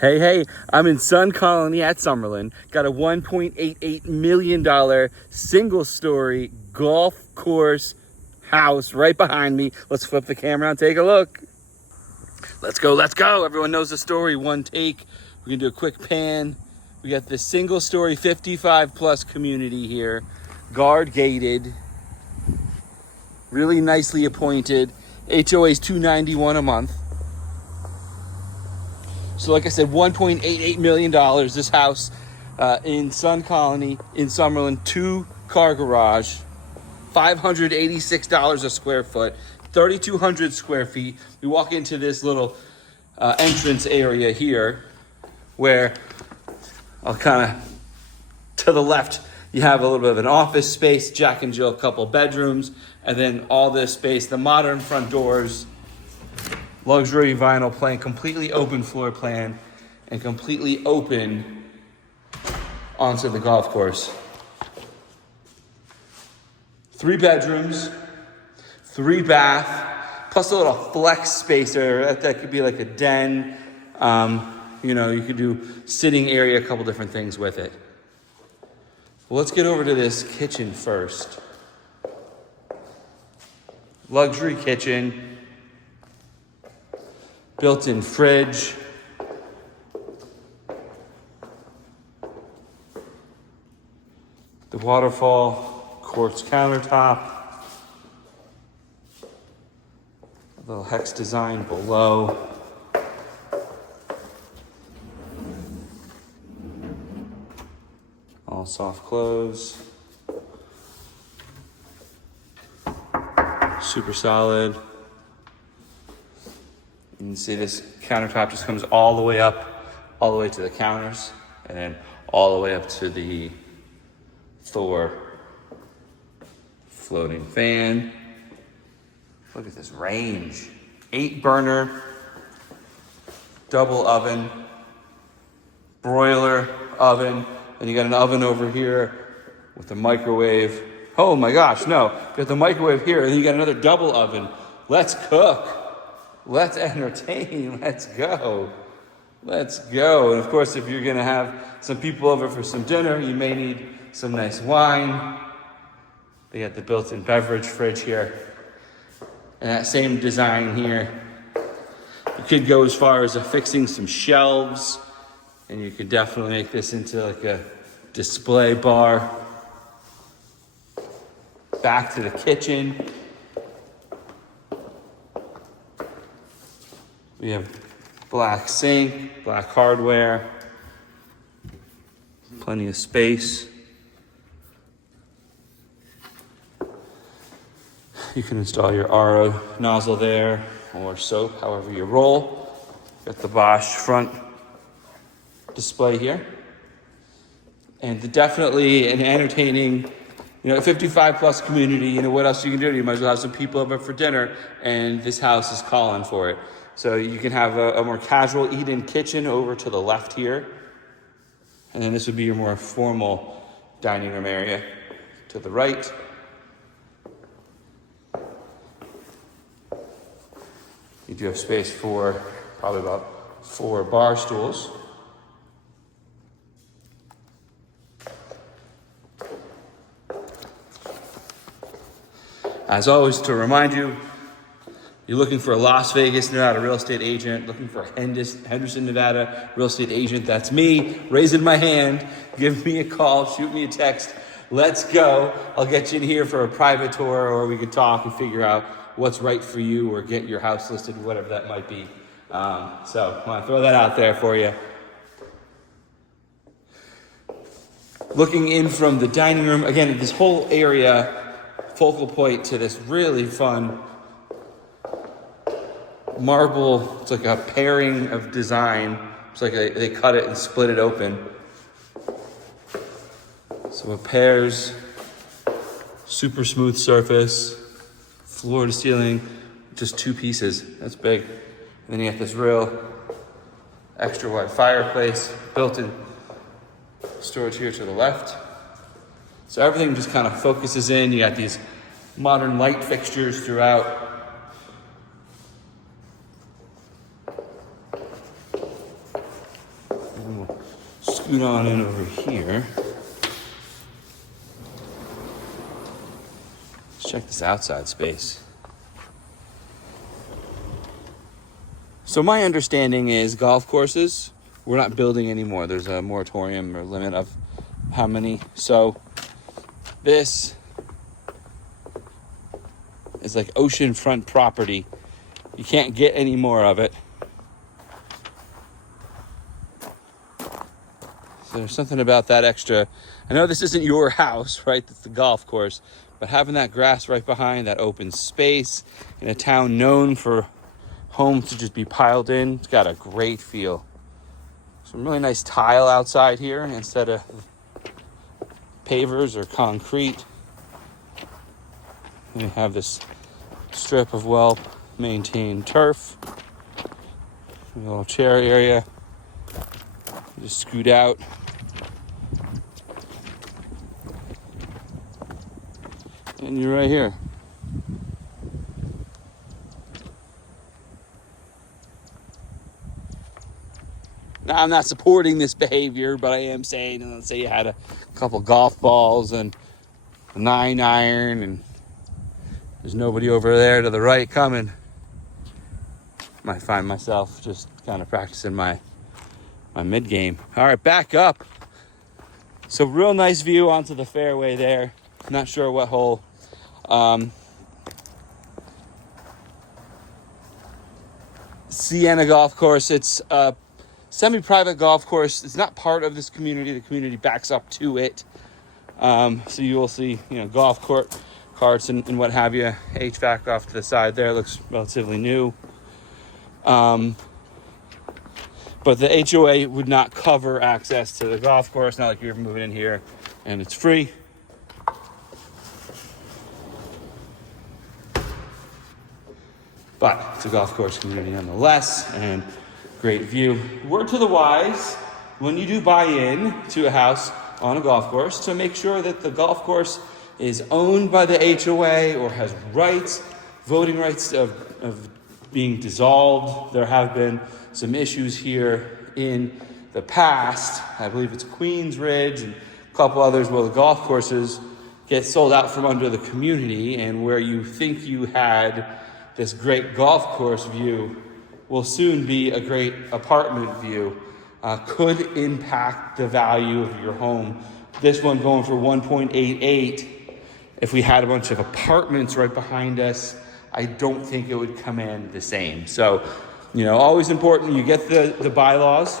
Hey, I'm in Sun Colony at Summerlin. Got a $1.88 million single-story golf course house right behind me. Let's flip the camera and take a look. Let's go. Everyone knows the story, one take. We're gonna do a quick pan. We got this single-story 55-plus community here, guard gated, really nicely appointed. HOA is $291 a month. So like I said, $1.88 million, this house in Sun Colony in Summerlin, 2-car garage, $586 a square foot, 3,200 square feet. We walk into this little entrance area here where I'll kind of, to the left, you have a little bit of an office space, Jack and Jill, couple bedrooms, and then all this space, the modern front doors, luxury vinyl plank, completely open floor plan, and completely open onto the golf course. 3 bedrooms, 3 bath, plus a little flex space there. That could be like a den. You could do sitting area, a couple different things with it. Well, let's get over to this kitchen first. Luxury kitchen. Built-in fridge. The waterfall quartz countertop. A little hex design below. All soft close. Super solid. You can see this countertop just comes all the way up, all the way to the counters, and then all the way up to the Thor floating fan. Look at this range. 8-burner, double oven, broiler oven, and you got an oven over here with a microwave. Oh my gosh, no. You got the microwave here, and then you got another double oven. Let's cook. Let's entertain. Let's go. And of course, if you're gonna have some people over for some dinner, you may need some nice wine. They got the built-in beverage fridge here. And that same design here. You could go as far as affixing some shelves, and you could definitely make this into like a display bar. Back to the kitchen. We have black sink, black hardware, plenty of space. You can install your RO nozzle there or soap, however you roll. Got the Bosch front display here. And definitely an entertaining, 55-plus community. What else you can do? You might as well have some people over for dinner, and this house is calling for it. So you can have a more casual eat-in kitchen over to the left here. And then this would be your more formal dining room area to the right. You do have space for probably about 4 bar stools. As always, to remind you, you're looking for a Las Vegas, Nevada real estate agent, looking for a Henderson, Nevada real estate agent. That's me, raising my hand. Give me a call, shoot me a text. Let's go. I'll get you in here for a private tour, or we can talk and figure out what's right for you, or get your house listed, whatever that might be. So I want to throw that out there for you. Looking in from the dining room, again, this whole area, focal point to this really fun marble. It's like a pairing of design. It's like they cut it and split it open. So it pairs, super smooth surface, floor to ceiling, just 2 pieces. That's big. And then you got this real extra wide fireplace, built-in storage here to the left. So everything just kind of focuses in. You got these modern light fixtures throughout. scoot on in over here. Let's check this outside space. So my understanding is golf courses, we're not building anymore. There's a moratorium or limit of how many. So this is like oceanfront property. You can't get any more of it. So there's something about that extra. I know this isn't your house, right? It's the golf course. But having that grass right behind, that open space in a town known for homes to just be piled in, it's got a great feel. Some really nice tile outside here instead of pavers or concrete. And you have this strip of well-maintained turf. A little chair area. You just scoot out. And you're right here. Now, I'm not supporting this behavior, but I am saying, let's say you had a couple golf balls and a 9-iron, and there's nobody over there to the right coming. Might find myself just kind of practicing my mid-game. All right, back up. So real nice view onto the fairway there. Not sure what hole. Siena Golf Course. It's a semi-private golf course. It's not part of this community. The community backs up to it. So you will see, golf carts and what have you. HVAC off to the side there. Looks relatively new. But the HOA would not cover access to the golf course. Not like you're moving in here and it's free. But it's a golf course community nonetheless, and great view. Word to the wise, when you do buy in to a house on a golf course, to make sure that the golf course is owned by the HOA or has rights, voting rights of being dissolved. There have been some issues here in the past. I believe it's Queens Ridge and a couple others where the golf courses get sold out from under the community, and where you think you had this great golf course view will soon be a great apartment view. Could impact the value of your home. This one going for 1.88. If we had a bunch of apartments right behind us, I don't think it would command the same. So, always important, you get the bylaws.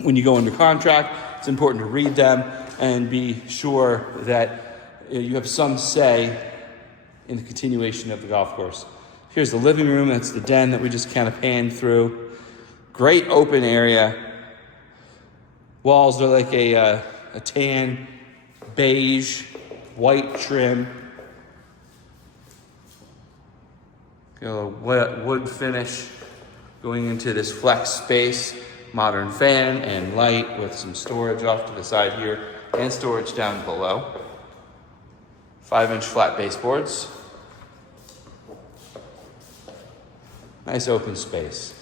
When you go under contract, it's important to read them and be sure that you have some say in the continuation of the golf course. Here's the living room. That's the den that we just kind of panned through. Great open area. Walls are like a tan, beige, white trim. Got a wood finish going into this flex space. Modern fan and light with some storage off to the side here and storage down below. 5-inch flat baseboards. Nice open space.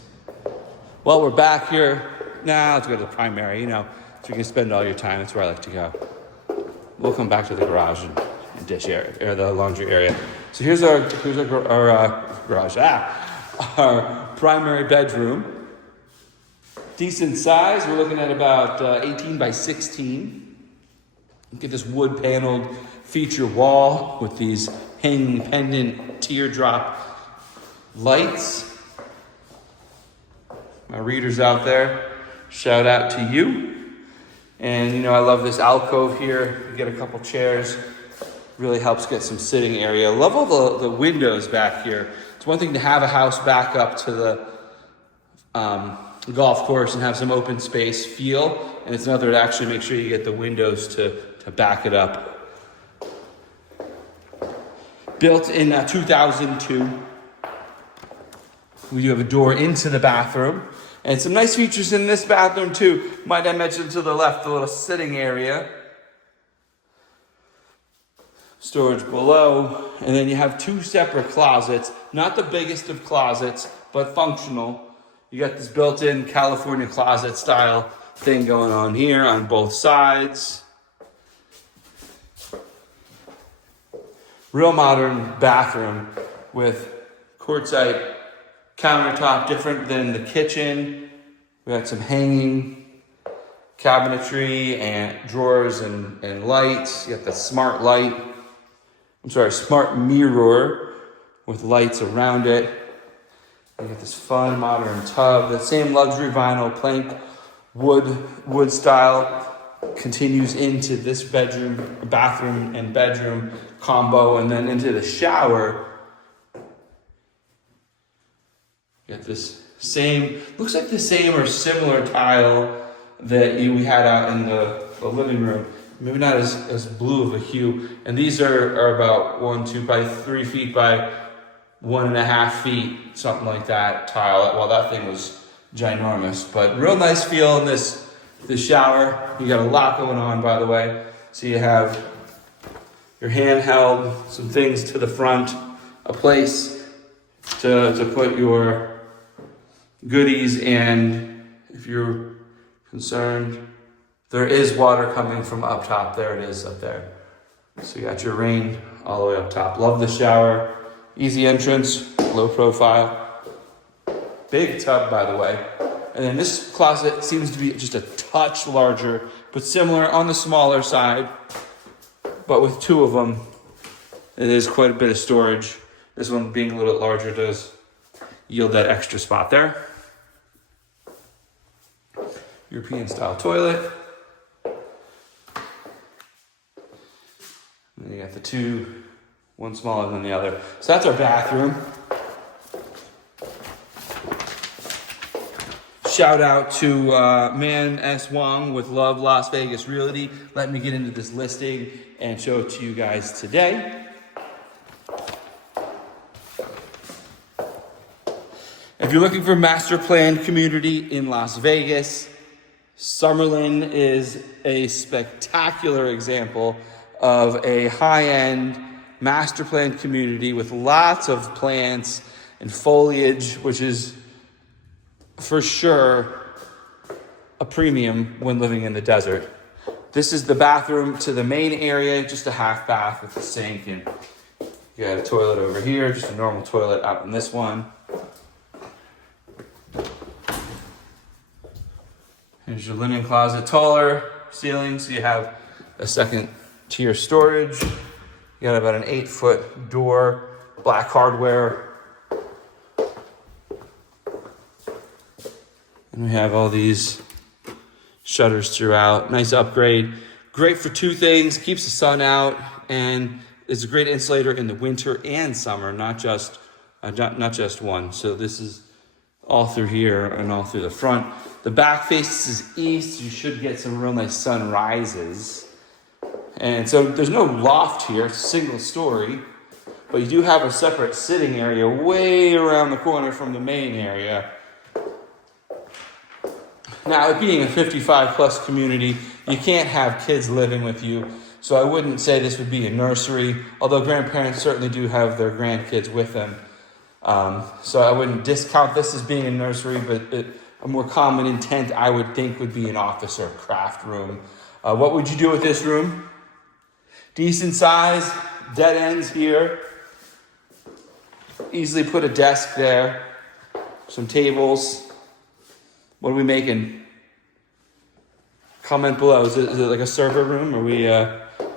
Well, we're back here. Now let's go to the primary, so you can spend all your time. That's where I like to go. We'll come back to the garage and dish area, or the laundry area. So here's our garage. Our primary bedroom. Decent size. We're looking at about 18 by 16. Look at this wood paneled feature wall with these hanging pendant teardrop lights. My readers out there, shout out to you. And I love this alcove here. You get a couple chairs. Really helps get some sitting area. Love all the windows back here. It's one thing to have a house back up to the golf course and have some open space feel, and it's another to actually make sure you get the windows to back it up. Built in 2002. We do have a door into the bathroom, and some nice features in this bathroom too. Might I mention to the left, the little sitting area. Storage below, and then you have 2 separate closets. Not the biggest of closets, but functional. You got this built-in California closet style thing going on here on both sides. Real modern bathroom with quartzite countertop, different than the kitchen. We got some hanging cabinetry and drawers and lights. You got the smart mirror with lights around it. You got this fun modern tub. The same luxury vinyl plank wood style continues into this bathroom and bedroom combo, and then into the shower. You got this looks like the same or similar tile that we had out in the living room. Maybe not as blue of a hue. And these are about 3 feet by 1.5 feet, something like that tile. Well, that thing was ginormous, but real nice feel in this shower. You got a lot going on, by the way. So you have your handheld, some things to the front, a place to put your goodies, and if you're concerned, there is water coming from up top. There it is up there. So you got your rain all the way up top. Love the shower. Easy entrance, low profile. Big tub, by the way. And then this closet seems to be just a touch larger, but similar on the smaller side. But with two of them, it is quite a bit of storage. This one being a little bit larger does yield that extra spot there. European style toilet. And you got the two, one smaller than the other. So that's our bathroom. Shout out to Man S. Wong with Love Las Vegas Realty. Let me get into this listing and show it to you guys today. If you're looking for a master planned community in Las Vegas, Summerlin is a spectacular example of a high-end master planned community with lots of plants and foliage, which is for sure a premium when living in the desert. This is the bathroom to the main area, just a half bath with a sink, and you got a toilet over here, just a normal toilet out in this one. Here's your linen closet, taller ceiling, so you have a second tier storage. You got about an 8-foot door, black hardware. And we have all these shutters throughout. Nice upgrade. Great for two things, keeps the sun out, and is a great insulator in the winter and summer, not just one. So this is all through here and all through the front. The back faces east. You should get some real nice sunrises. And so there's no loft here, it's a single story, but you do have a separate sitting area way around the corner from the main area. Now, it being a 55 plus community, you can't have kids living with you, so I wouldn't say this would be a nursery, although grandparents certainly do have their grandkids with them. So I wouldn't discount this as being a nursery, but a more common intent, I would think, would be an office or craft room. What would you do with this room? Decent size, dead ends here. Easily put a desk there, some tables. What are we making? Comment below. Is it like a server room? Are we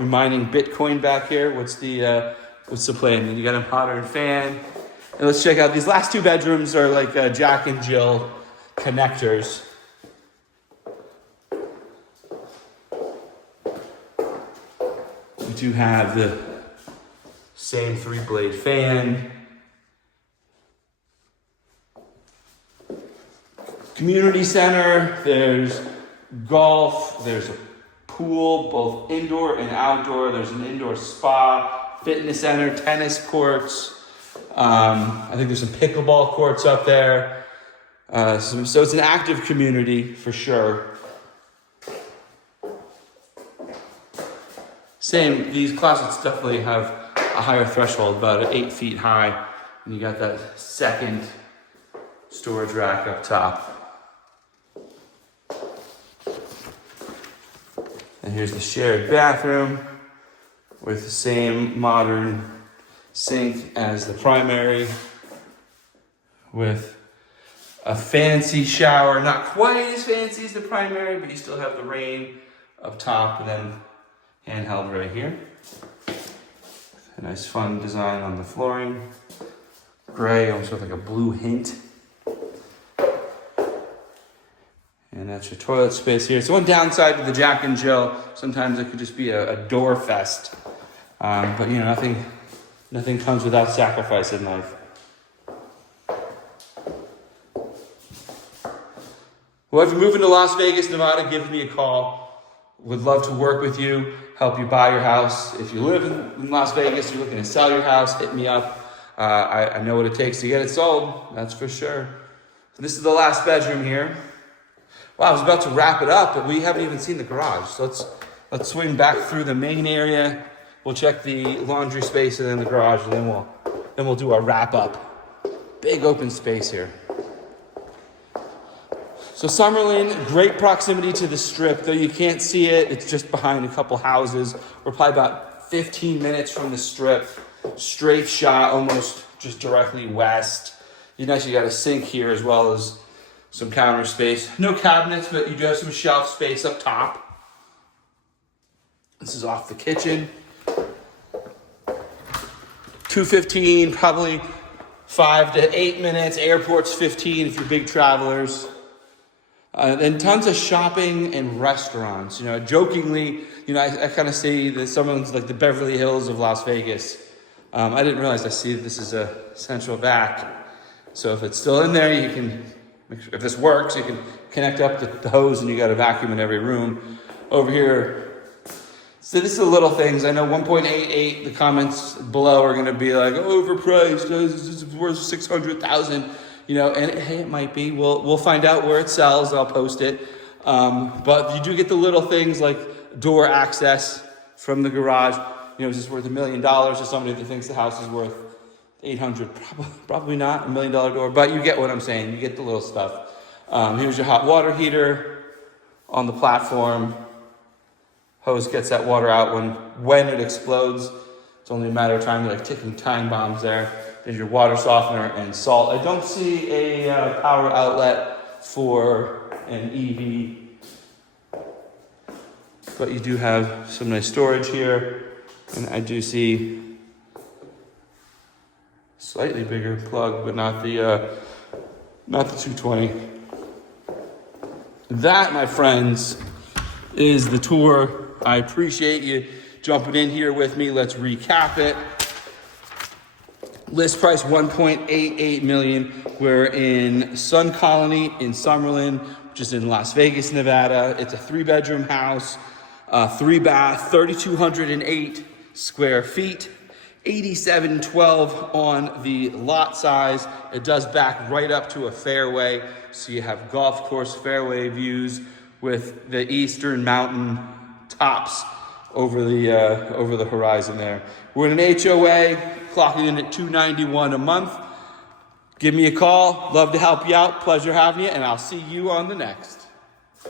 mining Bitcoin back here? What's the plan? And you got a modern fan. And let's check out these last two bedrooms are like Jack and Jill connectors. We do have the same 3-blade fan. Community center, there's golf, there's a pool, both indoor and outdoor. There's an indoor spa, fitness center, tennis courts. I think there's some pickleball courts up there. So it's an active community for sure. Same, these closets definitely have a higher threshold, about 8 feet high. And you got that second storage rack up top. And here's the shared bathroom with the same modern sink as the primary, with a fancy shower, not quite as fancy as the primary, but you still have the rain up top and then handheld right here. A nice fun design on the flooring. Gray, almost with like a blue hint. And that's your toilet space here. So one downside to the Jack and Jill, sometimes it could just be a door fest. But you know, nothing comes without sacrifice in life. Well, if you're moving to Las Vegas, Nevada, give me a call. Would love to work with you, help you buy your house. If you live in Las Vegas, you're looking to sell your house, hit me up. I know what it takes to get it sold, that's for sure. So this is the last bedroom here. Wow, I was about to wrap it up, but we haven't even seen the garage. So let's swing back through the main area. We'll check the laundry space and then the garage, and then we'll do our wrap up. Big open space here. So Summerlin, great proximity to the strip, though you can't see it. It's just behind a couple houses. We're probably about 15 minutes from the strip. Straight shot, almost just directly west. You got a sink here as well as some counter space. No cabinets, but you do have some shelf space up top. This is off the kitchen. 2:15, probably 5 to 8 minutes. Airport's 15 if you're big travelers. And tons of shopping and restaurants. You know, jokingly, I kind of say that Summerlin's like the Beverly Hills of Las Vegas. I didn't realize, I see this is a central vac. So if it's still in there, you can, if this works, you can connect up the hose and you got a vacuum in every room. Over here, so this is the little things. I know 1.88, the comments below are going to be like, overpriced, this is worth $600,000. And hey, it might be. We'll find out where it sells. I'll post it. But you do get the little things like door access from the garage. Is this worth $1 million to somebody that thinks the house is worth 800? Probably not $1 million door, but you get what I'm saying. You get the little stuff. Here's your hot water heater on the platform. Hose gets that water out when it explodes. It's only a matter of time. They're like ticking time bombs there. There's your water softener and salt. I don't see a power outlet for an EV, but you do have some nice storage here. And I do see slightly bigger plug, but not the 220. That, my friends, is the tour. I appreciate you jumping in here with me. Let's recap it. List price $1.88 million. We're in Sun Colony in Summerlin, which is in Las Vegas, Nevada. It's a 3-bedroom house, 3-bath, 3,208 square feet, 8712 on the lot size. It does back right up to a fairway, so you have golf course fairway views with the eastern mountain tops over the horizon there. We're in an HOA, clocking in at $291 a month. Give me a call. Love to help you out. Pleasure having you, and I'll see you on the next.